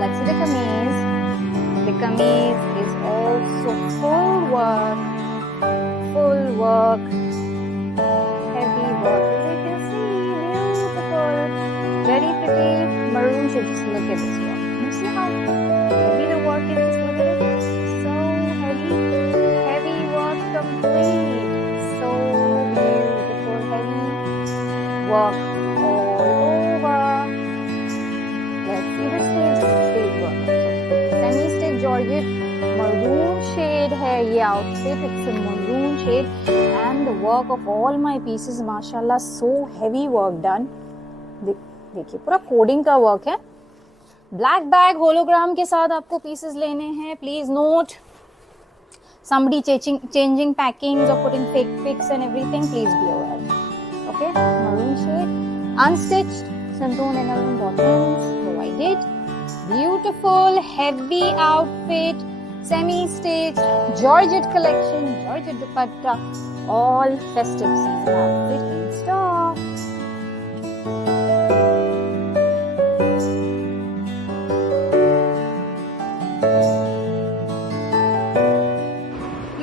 Let's see the kameez. The kameez is also full work, heavy work. As you can see, beautiful, very pretty maroon shade. Just look at this work. You see how heavy the work is? Just look at it. So heavy work complete. So beautiful, heavy work all over. Let's see the stage work. Semi-stitch Georgette maroon shade है ये outfit. It's a maroon shade and the work of all my pieces, mashallah, so heavy work done. देखिए पूरा coding का work है. Black bag hologram के साथ आपको pieces लेने हैं. Please note somebody changing packings or putting fake pics and everything. Please be aware. Okay, maroon shade, unstitched santoon inner and bottoms provided. Beautiful heavy outfit, semi-stitched Georgette collection, Georgette dupatta, all festive season outfit in stock.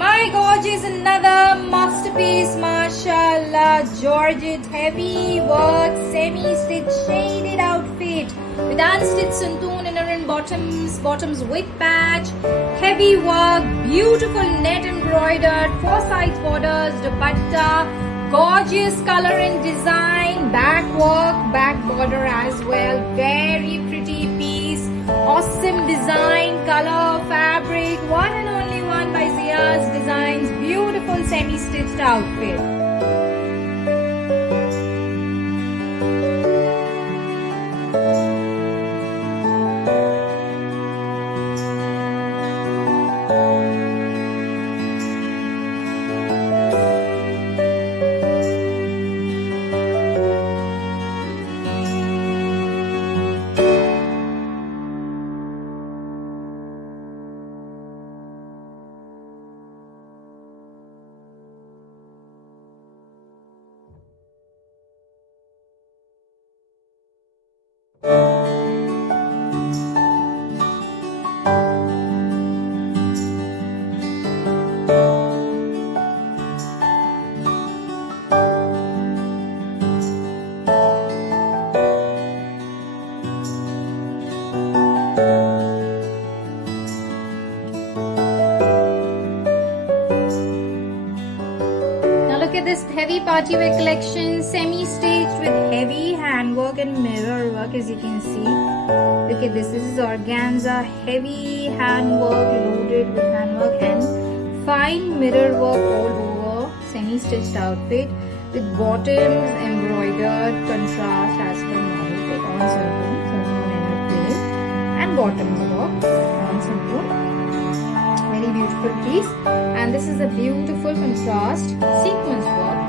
My gorgeous, another masterpiece, mashallah, Georgette heavy work, semi-stitched shaded outfit with unstitched santoon inner and bottoms with patch, heavy work, beautiful net embroidered, 4 sides borders, dupatta, gorgeous color and design, back work, back border as well, very pretty piece, awesome design, color, fabric, one and only one by Zia's Designs, beautiful semi-stitched outfit. This heavy party wear collection, semi-stitched with heavy handwork and mirror work, as you can see. Look at this. This is organza, heavy handwork loaded with handwork and fine mirror work all over. Semi-stitched outfit with bottoms embroidered, contrast as per model fit on santoon inner plain, and bottoms work on santoon. Very beautiful piece, and this is a beautiful contrast sequence work,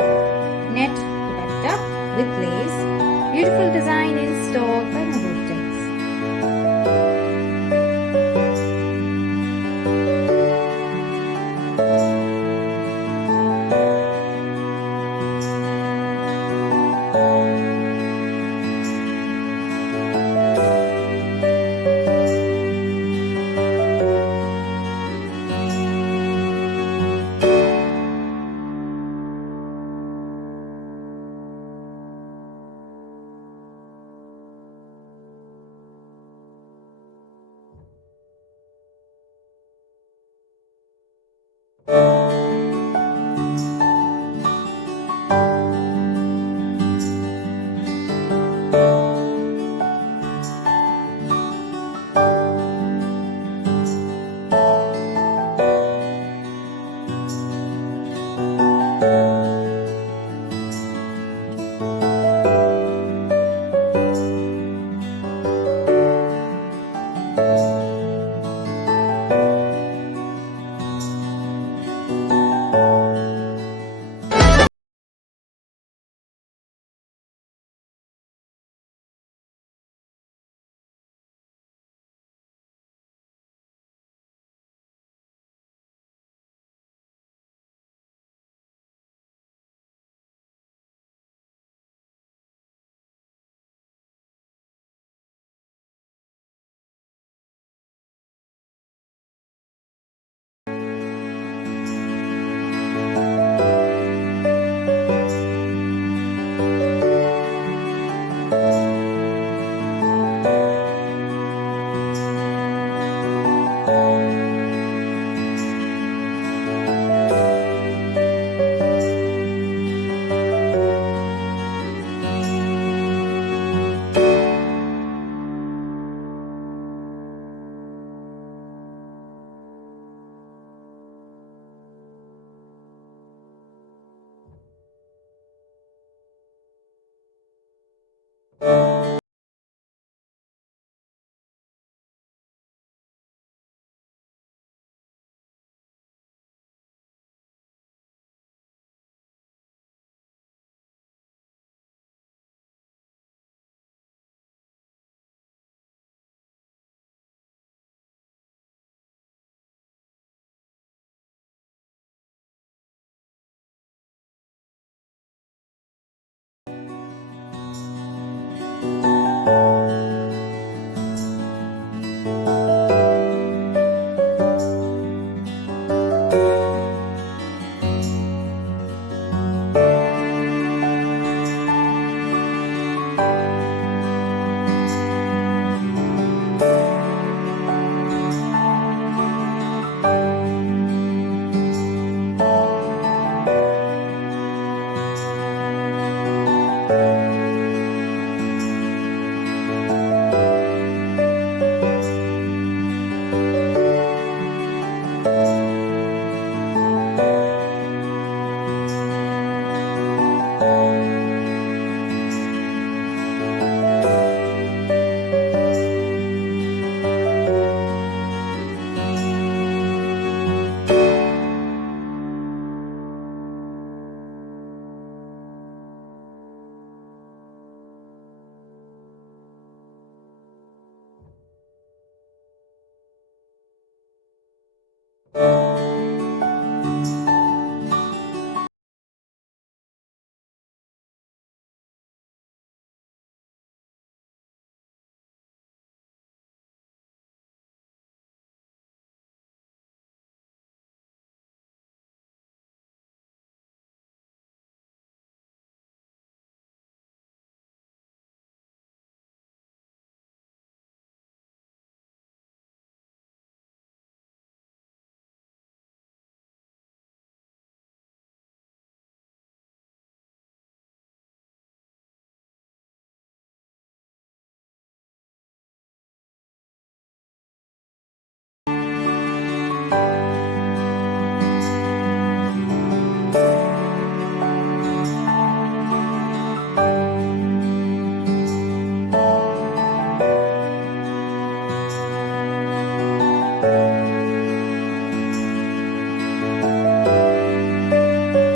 net dupatta with lace, beautiful design in stock by Navotix.